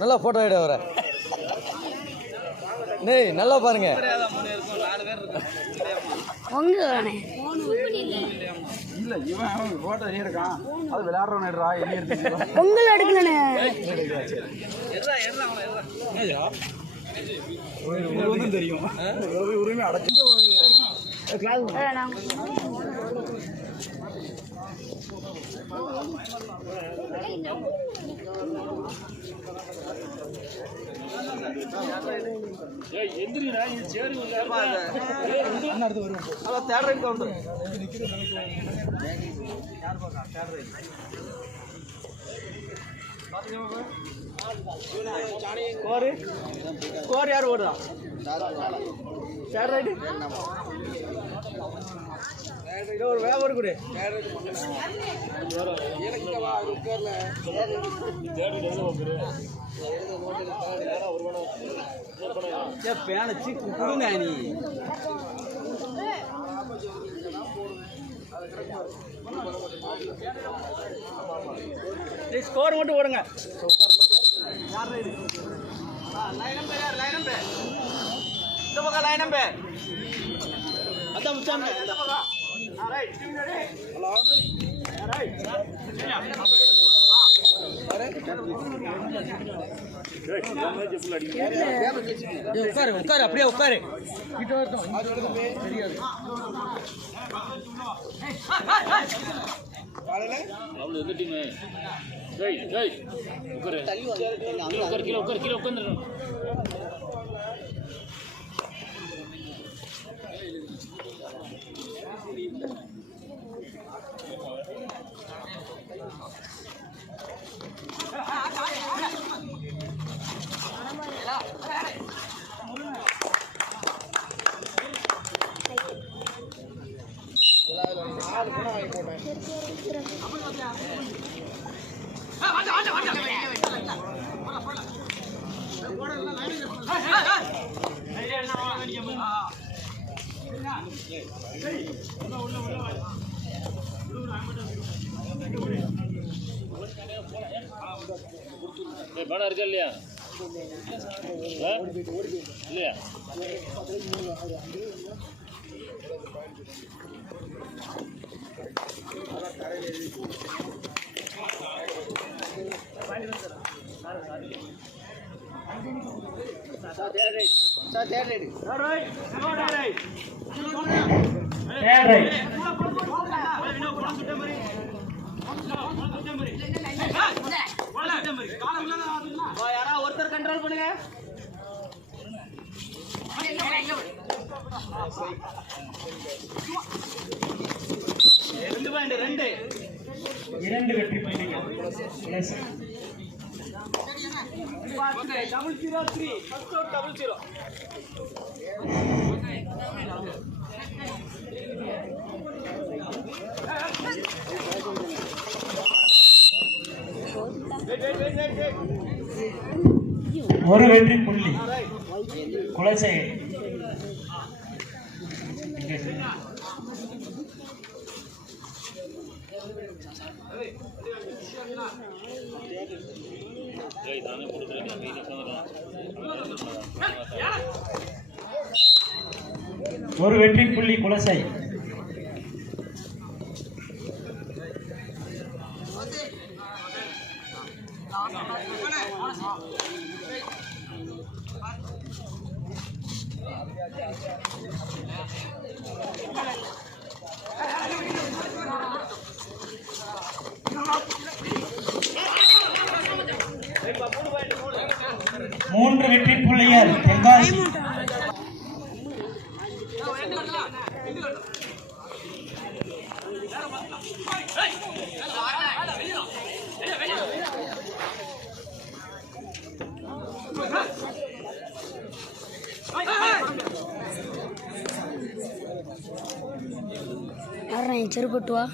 நல்லா போட்டோ எடு வர டேய் நல்லா பாருங்க இல்ல இவன் போட்டோ எடுக்கான் அது விளையாடுறவன் எடுறா என்ன எடுத்து பொங்கல் எடுக்கலனே ஒன்றும் தெரியும் உரிமை அடைச்சு எந்திரிடா இது சேரு அண்ணா அடுத்து வருவோம் அதான் தேர்ட் ரைட் கவுண்டர் ஸ்கோர் யார் ஓடுறா தேர்ட் ரைட் ஒரு வேவர் கொடு பேனச்சு கொடுங்க நீ ஸ்கோர் மட்டும் ஓடுங்க இந்த பக்கம் லைன் நம்பர் அதான் முச்சாம இந்த பக்கம் ரைட் ஹலோ ரைட் உட்காரு உட்காரு அப்படியே உட்காரு தெரியாது படம் இருக்கா இல்லையா இல்லையா யாரா ஒருத்தர் கண்ட்ரோல் பண்ணுங்க இரண்டு வெற்றி புள்ளிகள் டபுள் 0-3 ஃபர்ஸ்ட் அவுட் டபுள் 0 ஒரு வெற்றி புள்ளி குலசேகர் ஒரு வெற்றி புள்ளி குலசை மூன்று வெற்றி புள்ளிகள் தென்காசி చెరుపట్టు వా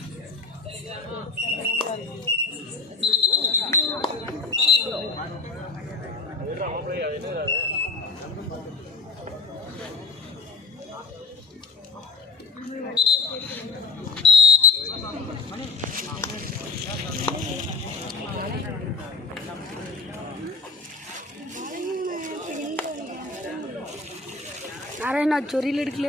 நாராயணா சொரியில் எடுக்கல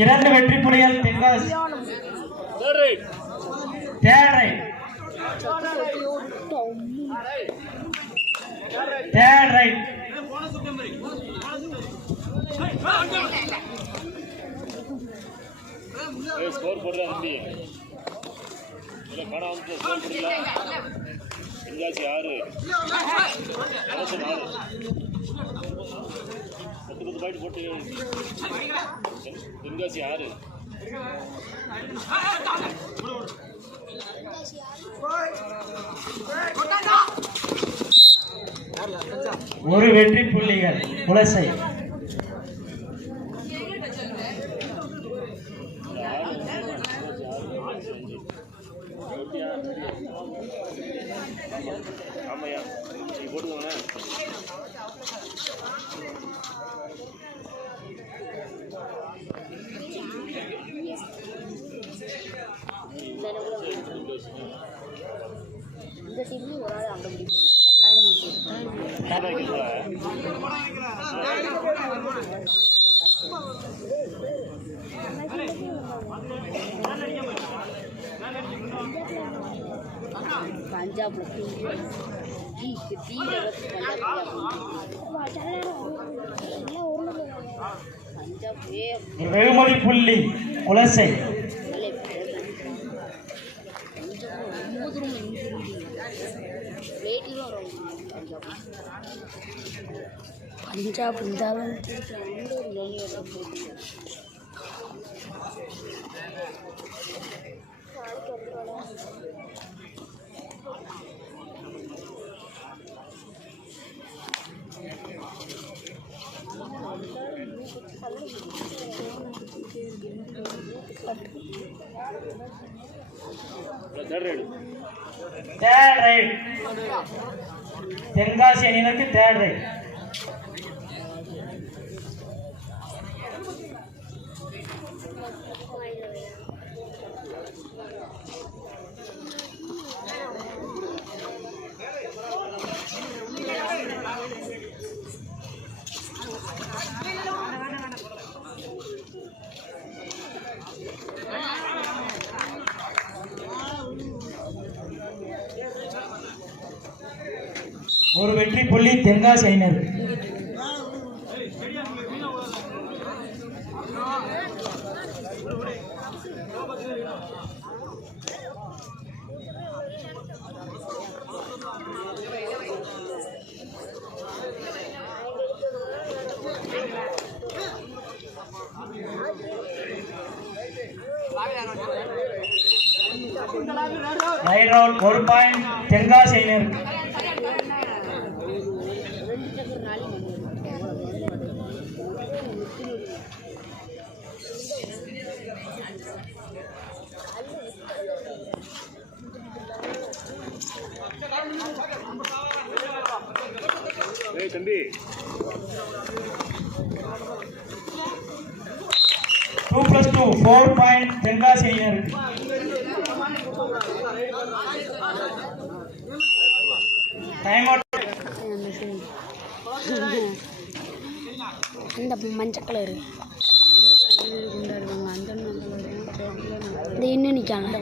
இரண்டு வெற்றி புலிகள் தென்காசி தேர்ட் ரைட் ஸ்கோர் போடுறா தம்பி இல்லை காணா வந்து ஸ்கோர் போடலாம் தென்காசி 6 அரசு 4 10 பாயிண்ட் போட்டு தென்காசி 6 ஒரு வெற்றி புள்ளிகள் குலசை ஆமையா நீ போட்டுக்கோங்க இந்த டீம்ல ஒரு ஆள் அங்க முடியும் பஞ்சாப்ல வெகுமதி புள்ளி குலசை பஞ்சாப் தேர்ட் ரைட் தென்காசி அணியினருக்கு தேர்ட் ரைட் ஒரு வெற்றி புள்ளி தென்காசி அணியினர் ரைட் ரவுண்ட் ஒரு பாயிண்ட் தென்காசி அணியினர் தம்பி 2+2 4 பாயிண்ட் தென்காசி அணியினர் டைம் அவுட் இந்த மஞ்சள் கலரு இந்த இன்னும் நிற்காங்க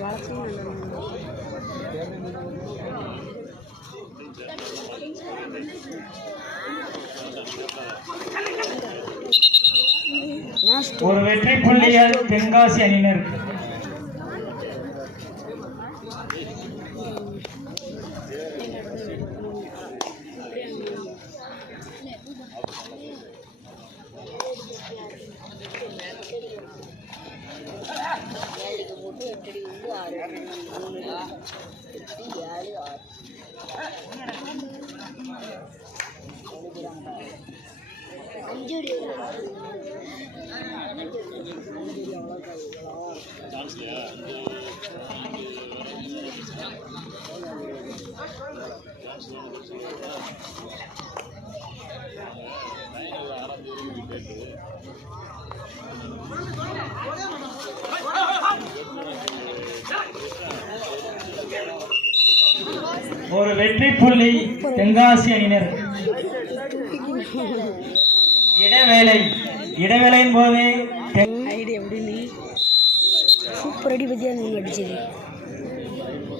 ஒரு வெற்றி புள்ளியால் தென்காசி அணியினர். ஒரு வெற்றி புள்ளி தென்காசி அணியினர். இடைவேளையின் போது ஐடி எப்படின்னு சூப்பர் அடி பற்றியா நீங்கள் அடிச்சது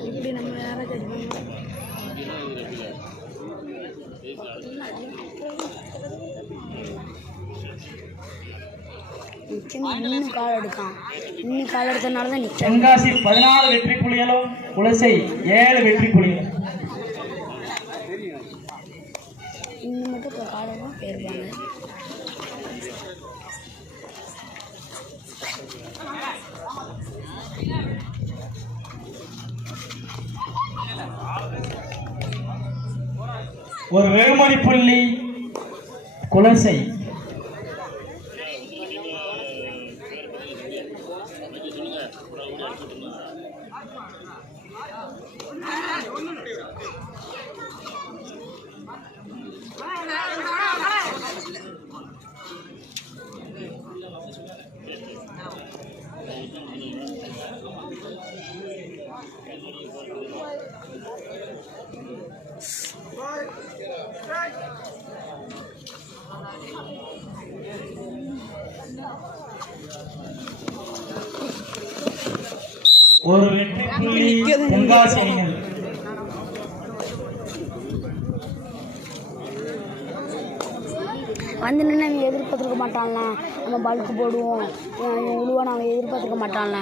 இப்படி நம்ம யாராவது இன்னும் கால் எடுக்கான். இன்னும் கால் எடுத்தனால தான் நிற்கும். தென்காசி 14 வெற்றி புள்ளிகளும் குலசை 7 வெற்றி புள்ளிகள். இன்னும் மட்டும் காலமாக போயிருப்பாங்க. ஒரு வெகுமதி புள்ளி குலசை. ஒரு வெற்றி புள்ளி தென்காசி அணியினர். வந்து நின்று நம்ம எதிர்பார்த்துருக்க மாட்டான்ல, நம்ம பல்க்கு போடுவோம் உழுவா நாங்கள் எதிர்பார்த்துருக்க மாட்டான்ல.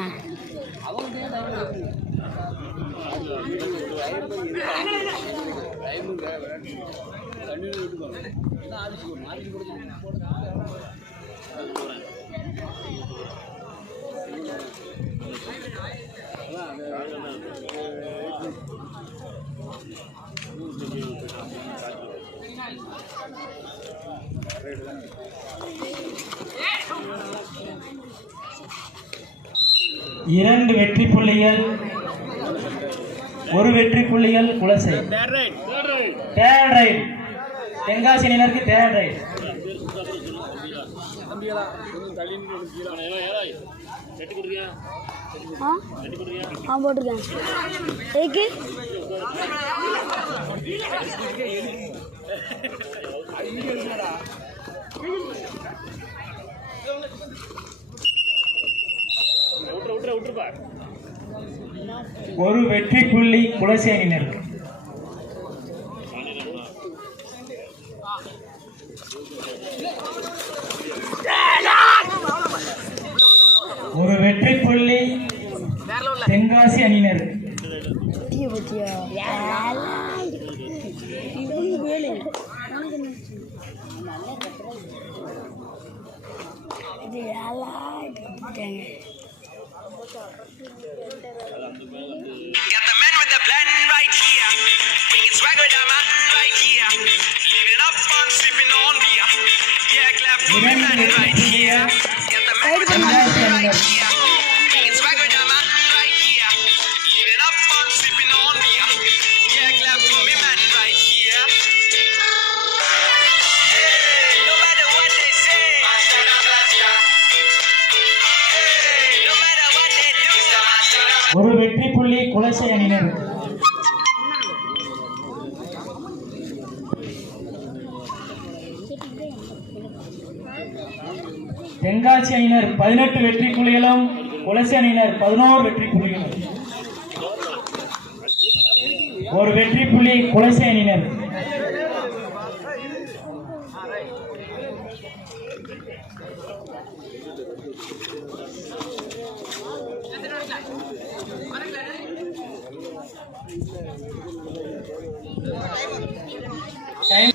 இரண்டு வெற்றி புள்ளிகள், ஒரு வெற்றி புள்ளிகள் குலசை. தேர்ட் ரைட் தென்காசி அணியினருக்கு தேர்ட் ரைட். போட்டிருக்கேன். ஒரு வெற்றி புள்ளி குலசை அணியினருக்கு. ஒரு வெற்றி புள்ளி தென்காசி அணியினருக்கு. Got the men with the plan right here. Bringing swag with the man right here. Living up fun, sipping on beer. Yeah, clap for me man right here. Got the men with the plan right here. Bringing swag with the man right here. Living up fun, sipping on beer. Yeah, clap for me man right here. Hey, no matter what they say. Hey, no matter what they do. ஒரு வெற்றி புள்ளி குலசை அணியினர். தென்காசி அணியினர் 18 வெற்றி புள்ளிகளும் குலசை அணியினர் 11 வெற்றி புள்ளிகளும். ஒரு வெற்றி புள்ளி குலசை அணியினர். டைம்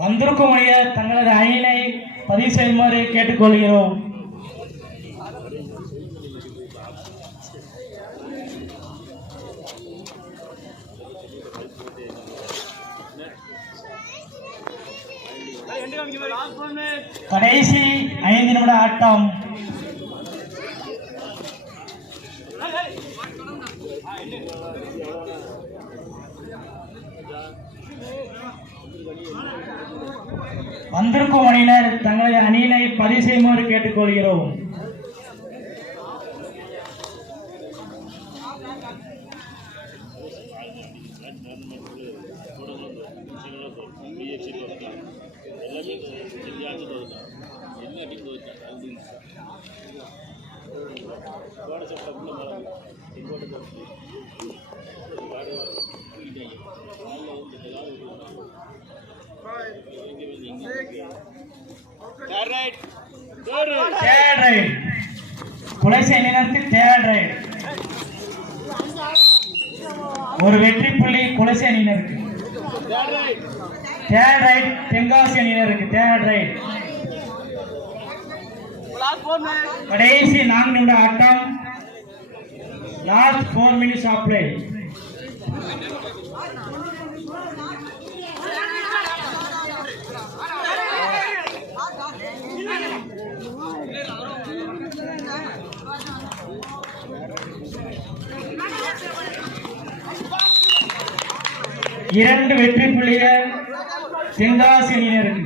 வந்திருக்கும் அணியர் தங்களது அணியினை பதிவு செய்யுமாறு கேட்டுக்கொள்கிறோம். கடைசி 5 நிமிட ஆட்டம். வந்திருக்கும் அணியினர் தங்களது அணியினை பதிவு செய்யுமாறு கேட்டுக்கொள்கிறோம். தேர்ட் ரைட் குலசை அணியினருக்கு தேர்ட் ரைட். ஒரு வெற்றி புள்ளி குலசை அணியினருக்கு. தேர்ட் ரைட் தென்காசி அணியினருக்கு. Third right. கடைசி 4 நிமிட ஆட்டம். Last 4 minutes of play. இரண்டு வெற்றி புள்ளிகள் தென்காசி அணியினருக்கு.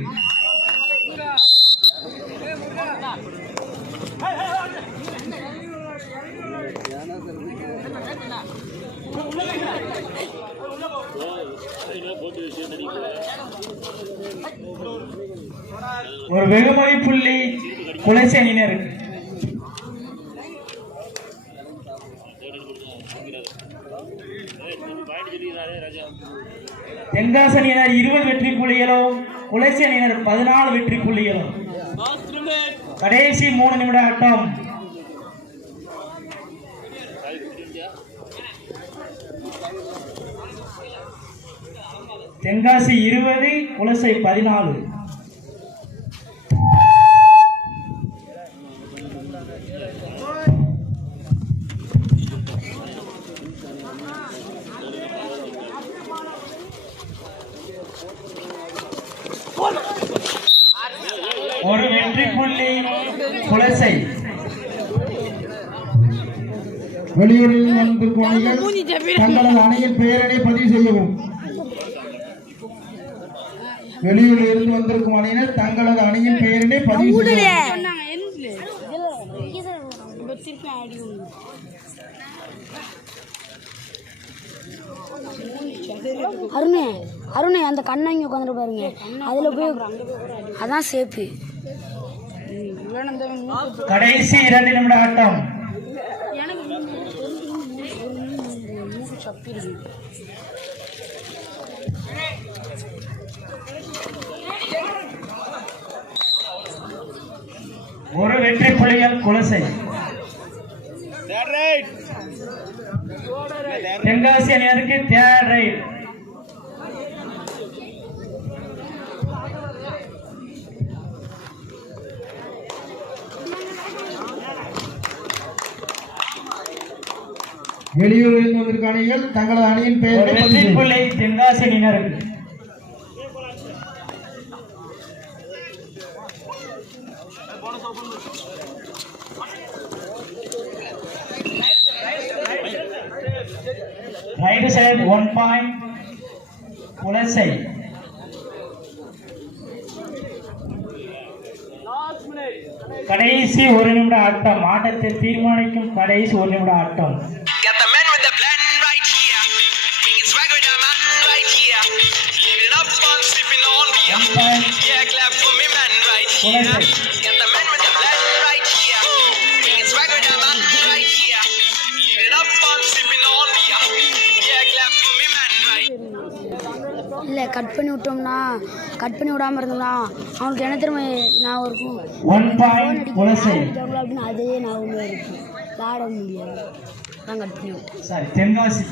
ஒரு வெகுமதி புள்ளி குலசை அணியினருக்கு. தென்காசி அணியினர் 20 வெற்றி புள்ளிகளும் குலசை அணியினர் 14 வெற்றி புள்ளிகளும். கடைசி 3 நிமிட ஆட்டம். தென்காசி 20 குலசை 14. ஒரு வெற்றி புள்ளி குலசை. வெளியூரில் வந்திருக்கும் அணிகள் தங்களது அணியின் பெயரினை பதிவு செய்யவும். வெளியூரில் இருந்து வந்திருக்கும் அணியினர் தங்களது அணியின் பெயரினை பதிவு செய்யவும். அருணே அருணே அந்த கண்ணை இங்கே உட்காந்துட்டு பாருங்க. அதில் போய் அதான் சேஃபு. கடைசி 2 நிமிட ஆட்டம். ஒரு வெற்றி புள்ளிகள் குலசை. தென்காசி அணியினருக்கு தேர்ட் ரைட். வெளியூரில் இருந்து வந்திருக்கும் அணிகள் தங்களது அணியின் பெயரை பதிவு வெற்றி செய்யவும். புள்ளி தென்காசி அணியினருக்கு. Right side 1 point Kulasai. கடைசி 1 நிமிட ஆட்டம். ஆட்டத்தை தீர்மானிக்கும் கடைசி 1 நிமிட ஆட்டம். Got the man with the plan right here. Bringing swag with the man right here. Living up on sipping on beer. Yeah, clap for me man right here. Got the man with the plan right here. Bringing swag with the man right here. Living up on sipping on beer. Yeah, clap for me man right. இல்லை cut பண்ணி விட்டோம்னா cut பண்ணி விடாமல் இருந்தோம்னா அவனுக்கு என்ன திரும்ப நான் இருக்கும் 1 பாயிண்ட் குலசை. அப்படின்னு அதே நான் இருக்கும் விளாட முடியாது. நான் கட் பண்ணி விட்டேன். சரி, தென்காசி.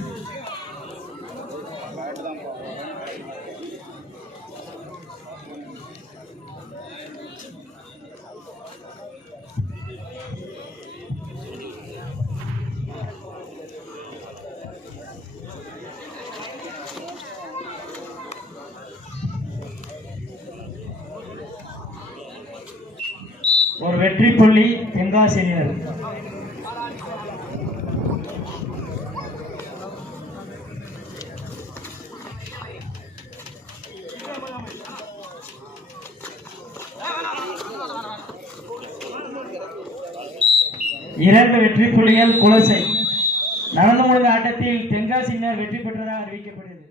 ஒரு வெற்றி புள்ளி தென்காசி அணியினர். இரண்டு வெற்றி புள்ளிகள் குலசை. நடந்து முடிந்த ஆட்டத்தில் தென்காசியினர் வெற்றி பெற்றதாக அறிவிக்கப்படுகிறது.